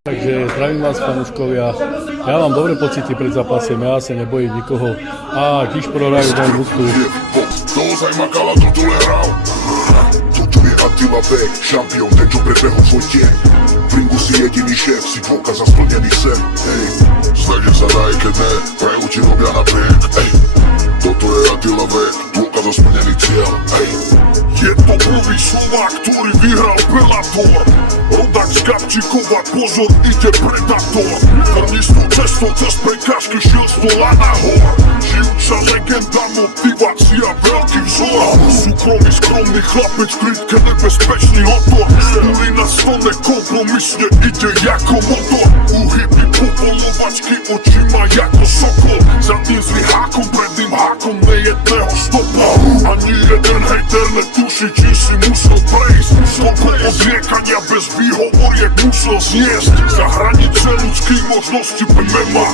Takže zdravím vás, fanúškovia. Ja mám dobré pocity pred zápasem, ja sa nebojím nikoho. A když prohrajú, dajú úctu. Naozaj makala, to tu hral. Toto je Attila Beck, šampión, ten, čo prebehol svoj deň. V ringu si jediný šéf, si dôkaz za splnený sen. Hej, snažím sa daj, keď ne, prajú ti robia na pek. Hej, toto je Attila Beck, dôkaz za splnený cieľ. Hej, je to prvý Slovák, ktorý vyhral Bellator. Rodak z Gabčíkova, pozor, ide predator. Trnistou cestou cez prekážky šiel z dola nahor. Žijúca legenda, motivácia, veľký vzor. Súkromný, skromný chlapec, krytke nebezpečný motor. Stúli na stole, kompromisne ide jako motor. Uhyby popolovačky, oči má jako sokol. Za tým zlý hákom, pred tým hákom nejedného stopa. Ani jeden hejter netuší, či si musel prejsť. Toľko odriekania bez výhovoriek musel zniesť. Za hranice ľudských možností MMA.